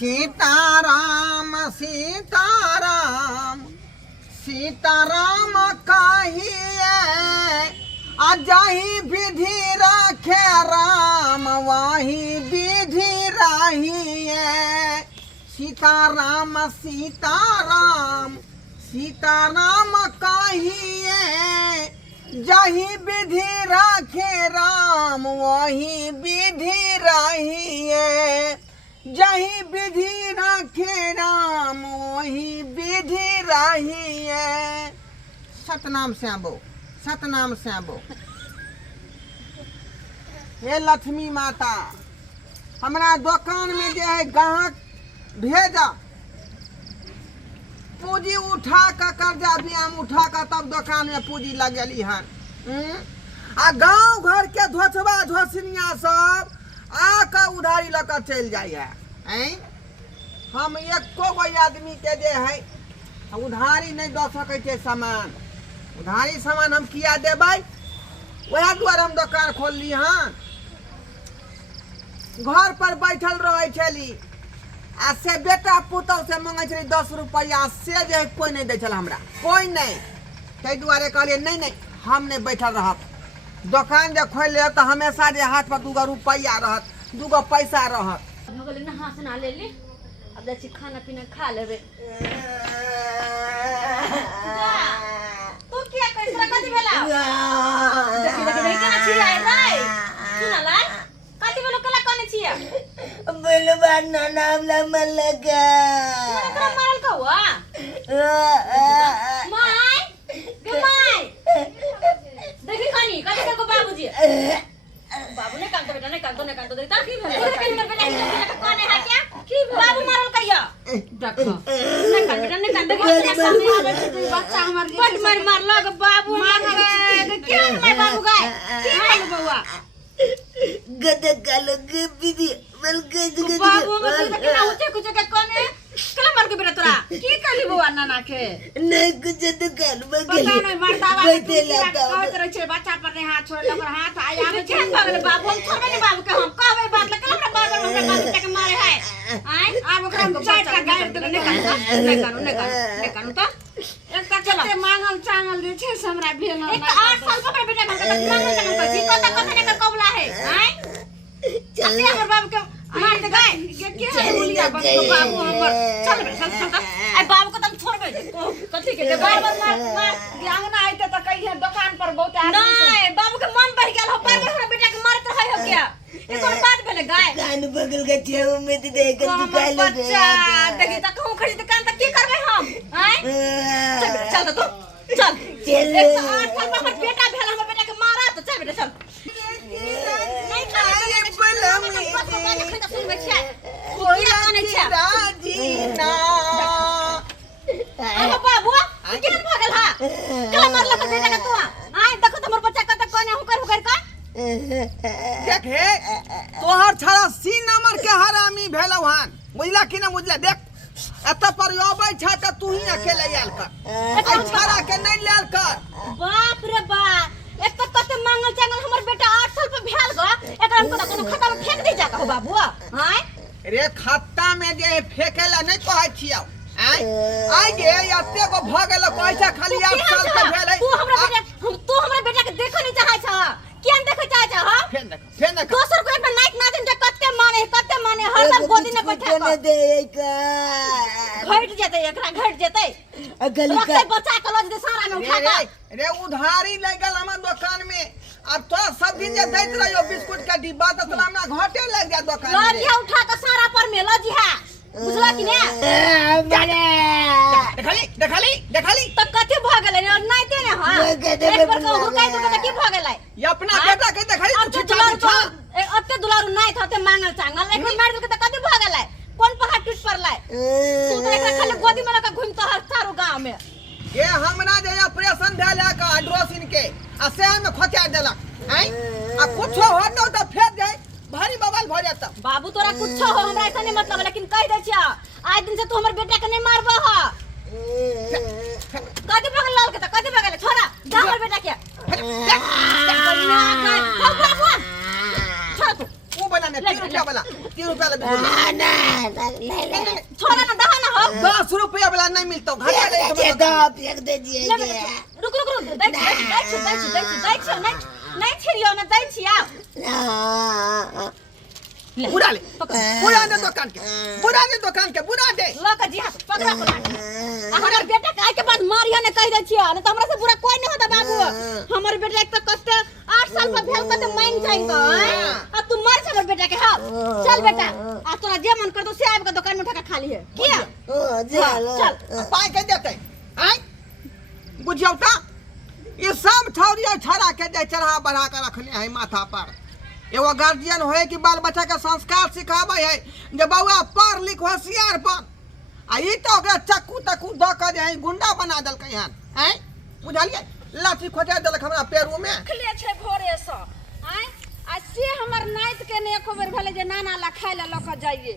सीताराम सीताराम सीताराम कहिए अजाही विधि रखे राम वही विधि रहिए। सीताराम सीताराम सीताराम कहिए जही विधि रखे राम वही विधि रहिए। जही विधि रखे राम वही विधि रहिए। सतनाम श्याम्बो सतनाम श्याम्बो। हे लक्ष्मी माता हमारा दुकान में जो है ग्राहक भेजा पूंजी उठा कर कर्जा ब्याम उठा कर तब दुकान में पूंजी लगेली हन। आ गांव घर के धोचबा धोसनिया सब आकर उधारी लेकर चल जाए। हम एको गो आदमी के जे है उधारी नहीं दे सके सामान। उधारी सामान हम किया देबै वह द्वारा हम दुकान खोल ली हन। घर पर बैठल रहे छली आ से बेटा पुतौ से मांगे छली 10 रुपया से जे कोई नहीं दे छल हमरा कोई नहीं। ताहि दुआरे कहलिए नहीं नहीं हम नहीं बैठल रहब। दुकान जब खोल ले तो हमेशा जे हाथ पर 2 रुपया रहत 2 पैसा रहत। भगले नहा सुना ले ली अब जा खाना पीना खा लेबे। तू क्या कर सरा कथि भेला देखि देखि देखि केना छिया रे सुना ला कथि भेलो कला कोने छिया बोलो बाना नाम ला मन लगा एकरा मारल कहुआ माय गे माय देखि खानी कथि देखो बाबूजी बाबू ने काम तो बेटा ने काम तो देखता की भेल लेकिन मेरे बेटा के कोने है क्या की बाबू मारल कहिया देखो ने काम बेटा ने काम देखो सामने बच्चा हमर बट मार लग बाबू मार क्या मैं बाबू गाय की भेल बउआ गद कालो के बिदी बल गद गद बाबू मतलब केना उठे कुछ के कोने कला मार के बेटा तोरा की कहली बउआ नाना के नहीं कुछ तो काल बगल पता नहीं मर्दावा के कहत रहे छे बच्चा पर ने हाथ छोड़ लकर हाथ आया में छेन भगले बाबू हम छोड़बे नहीं बाबू के हम कहबे बात लकल हमरा बार बार हमरा बात के मारे है आय आब ओकरा हम चाट का गायर दे ने कानू तो एक का चलते मांगल चांगल दे छे हमरा भेल एक 8 साल पर बेटा मांगल चांगल कर जी कत ने का कबला है आय चल हमर बाबू के मार दे गाय के है बोलिया बाबू हमर चल बेटा चल आई बाबू को तुम छोड़बे कथि के बार बार मार अंगना आइते त कहिए दुकान पर बहुत आदमी नहीं बाबू के मन बढ़ गेल हो बार बार हमरा बेटा के मारत रहे हो क्या एकोर बात भेले गाय कान बगल के छेउ में दे के दुकान ले बच्चा देखि त कहूं खड़ी दुकान त की करबे हम हैं चल तो चल चल 8 साल पर बेटा भेल हमर बेटा के मारा तो चल बेटा चल नहीं खाए बोला मैं खत सुन बच्चा कोई ना छे राजीना अब बाबू केन भगल हा कला मारला त बेटा के तू आय देखो त मोर बच्चा कत कोने हुकर का देखे तोहर छड़ा सी नंबर के हरामी भेलौ हन बुझला कि ना बुझला देख एत पर अबै छ त तू ही अकेले आयल कर आई छड़ा के नहीं लेल कर। बाप रे बाप एक तो कते मांगल चांगल हमर बेटा 8 साल पे भेल ग एकरा हमको कोनो खाता में फेंक दे जाका हो बाबू हाय रे खत्ता में जे फेकेला नहीं कहै छियौ आई गे एते को भ गेल कहै छ खाली 8 साल के भेलै तू हमरा बेटा के देखो नहीं चाहै छ केन देखे चाहै छ ह फेन देख दोसर को एक नाइट ना दिन कते माने हरदम गोदी में बैठा न दे का घट जेतै एकरा घट जेतै गली का बच्चा के लज दे सारा में उठा के रे उधारी ले गेल हमर दुकान में अब तो सब दिन जे दैत रहियो बिस्कुट का डिब्बा त तोरा हमरा घाटे लग जा दुकान में लजिया उठा के सारा पर में लजिया बुझला कि ने देखली त कथि भ गेलै नहीं दे ने हां एक बार को हुकाई तो की भ गेलै ये अपना बेटा के देखली तू अत्ते दुलारू नहीं था ते मांगल चांगल लेकिन मार दे त कथि भ गेलै कोन पहाड़ टूट पड़लै तू तो एकरा खाली गोदी में लगा घूमता हर सारो गांव में ये हमरा जे ऑपरेशन भेल है का हाइड्रोसिन के आ से में खोचा देलक हैं आ कुछो होतो त फेर जाय भारी बवाल भ जाता। बाबू तोरा कुछो हो हमरा ऐसा नहीं मतलब लेकिन कह दे छिया आज दिन से तू हमर बेटा के नहीं मारबा ह कथि भगल लाल के त कथि भगल छोड़ा जा हमर बेटा के बाबू छोड़ तू वो बना ने 3 रुपया वाला 3 रुपया रुपया ले बिस्कुट छोड़ा ना दहा ना हो 10 रुपया वाला नहीं मिलता घाटा दे नहीं दो फेंक दे दिए रुक नहीं छिरियो ना दै छिया बुरा ले बुरा दे दुकान के बुरा दे लोक जी हाथ पकड़ा हमर बेटा के के बाद मारिया ने कह दे छिया न त हमरा से बुरा कोई नहीं होता बाबू हमर बेटा एक त कते 8 साल पर भेल कते मांग जाई ग आ तू मार छ हमर बेटा के हां चल बेटा आ तोरा जे मन कर तो से आब के दुकान में उठा के खा ली है किया चल पाई के देते आई बुझियो त ये सब छौरिया छड़ा के दे चढ़ा बढ़ा के रखने है माथा पर एगो गार्जियन होए कि बाल बच्चा के संस्कार सिखावे है जे बउआ पढ़ लिख होशियार बन आ ई तो ओकरा चक्कू तक्कू द के जे गुंडा बना देलकै हन हैं बुझलिए लाठी खोटा देलक हमरा पैरू में खले छै भोरे से आय आ से हमर नाइत के ने एको बेर भेले जे नाना ला खाय ला लक जाइए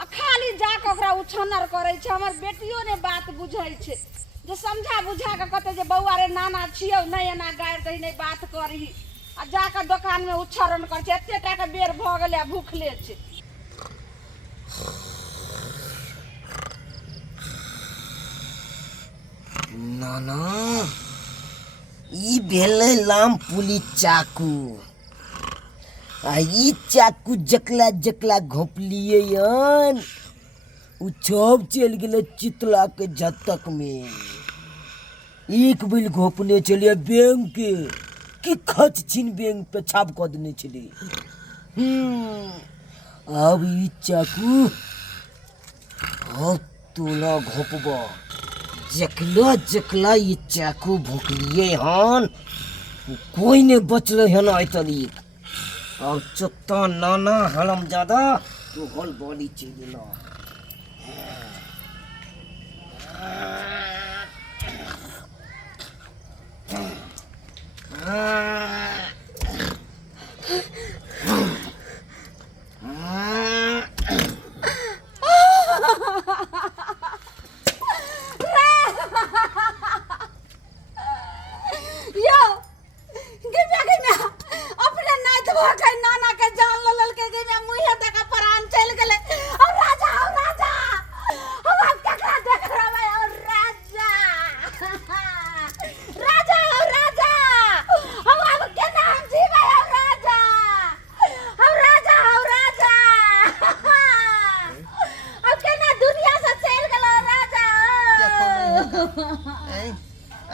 आ खाली जाके ओकरा उछनर करे छै हमर बेटियो ने बात बुझै छै जे समझा बुझा के कहते जे बउआ रे नाना छियौ नहीं एना गारि दही नहीं बात करही आ जाके दुकान में उच्छरण कर छै एते टा के बेर भ गेलै भूखले छै नाना ई भेलै लाम पुली चाकू आ ई चाकू जकला जकला घोपलिए हन उ सब चल गेलै चितला के झटक में एक बिल घोपने चलिए बैंक के कि खच छीन बैंक पे छाप कर देने चली अब ई चाकू तोला घोपबा जकला जकला ये चाकू भोकलिए हन कोई ने बचल हन आइ तरीक और चुत्ता नाना हलम ज्यादा तो हल बॉडी चलेला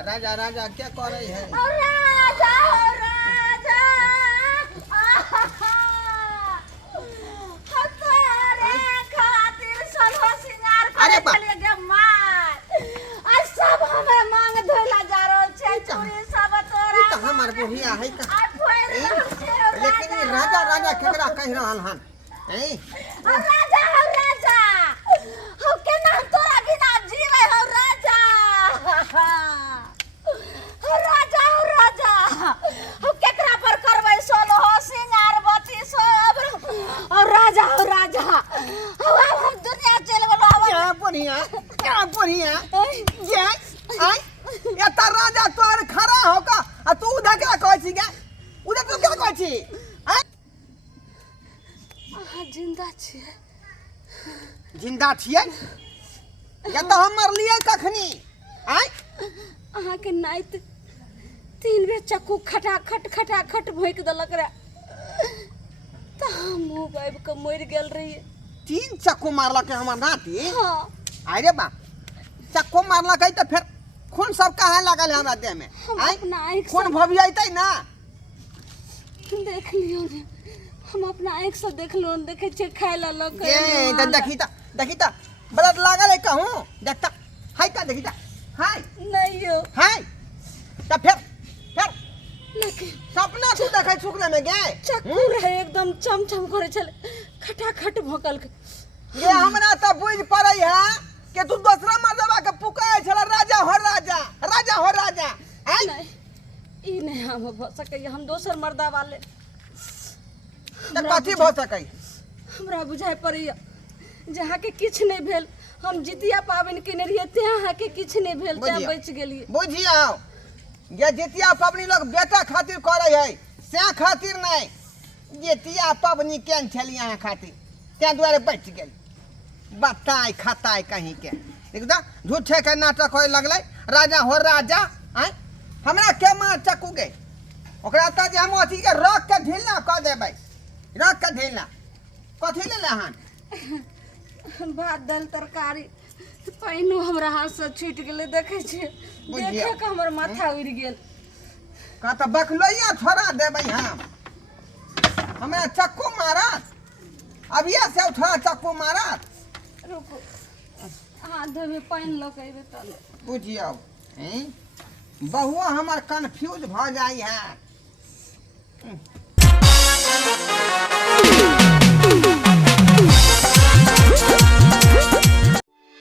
राजा राजा क्या कर रही है राजा राजा खातिर सलहो सिंगार करे चले गे मार आ सब हमें मांग धोला जा रहल छै चोरी सब तोरा तो हमर बुढ़िया है का आ फोड़ रहल छै लेकिन ये राजा राजा केकरा कह रहल हन हैं राजा राजा हो केना तोरा बिना जीवे हो राजा राजा राजा हम केकरा पर करबै सोलो सिंगार बत्ती सब और राजा हम दुनिया चल गेलो क्या बढ़िया ये आई ये त राजा तोर खड़ा होका आ तू उधर क्या कहै छी गे उधर तू क्या कहै छी हैं जिंदा छियै जिंदा छियै या त हमर लिए कखनी हैं अहाँ के नाइत 3 बेर चक्कू खटाखट भोंक देलक रे त हम मुंह बाइब के मर गेल रहिए 3 चक्कू मारलक हमर नाती हां अरे बा चक्कू मारलक त फिर खून सब कहाँ लागल है हमरा देह में हम अपना आँख खून भवियतै ना देख लियो ने हम अपना आँख से देख लो देखे छे खाय ला लग ए त देखी त ब्लड लागल है कहूं देखता हाय का देखी त हाय नहीं हो हाय त फिर लेकिन सपना तू देखै सुखले में गे चक्कू रहे एकदम चमचम करे छले खटाखट भोकल के ये हमरा त बुझ पड़ै है कि तू दूसरा मर्दवा के पुकारै छला राजा हो राजा हैं नहीं ई नहीं हम भ सकै हम दोसर मर्दा वाले त कथि भ सकै हमरा बुझाय पड़ैया जहाँ के किछ नहीं भेल हम जितिया पाबन केने रहिए त्यहाँ के किछ नहीं भेल त्या बच गेलिए बुझियो ये जितिया पबनी लोग बेटा खातिर करे है से खातिर नहीं जितिया पबनी केन छली अहाँ खातिर त्या द्वारे बच गेल बताई खताई कहीं के एकदम झूठे के नाटक होए लगले राजा हो राजा आय हमरा के मार चकू गए ओकरा त जे हम अथी के रख के ढीला क देबै रख के ढीला कथी ले लहन भात दाल तरकारी पाइनो हमरा हाथ से छूट गेले देखे छी देखे के हमर माथा उड़ गेल का त बकलोइया छोड़ा देबै हम हमरा चक्कू मारत अब ये से थोड़ा चक्कू मारत रुको हाथ धोबे पाइन लकेबे तले बुझियो बहुआ हमर कन्फ्यूज भ जाई है